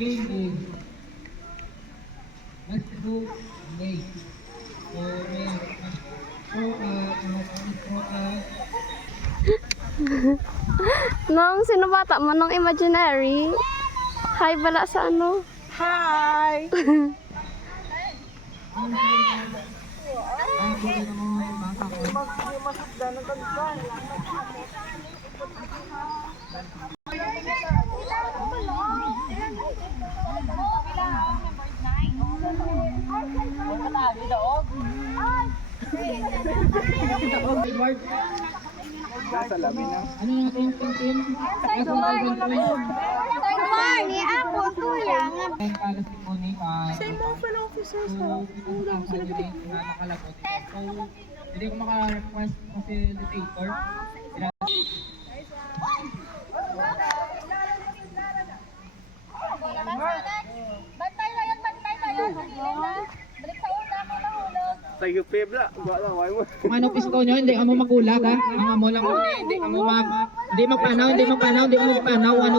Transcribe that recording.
game is let's go make. So, may Nang sino bata mo nung imaginary? Hi bala sa ano? Hi! Nasa labi na. Ano natin yung team? Nasa labi na. Ni ako tuyang. Para si Connie, Say mo for officers ha. ang candidate na nakalagot. So, hindi ko maka-request facilitator. Bantay na yan, bantay na yan. Balik sa una ako nahulog. Tayo pebla, wala wala mo. Ano pisto nyo, hindi ka mo magulag ha? Mga mo lang, hindi ka mo hindi magpanaw, hindi mo magpanaw, ano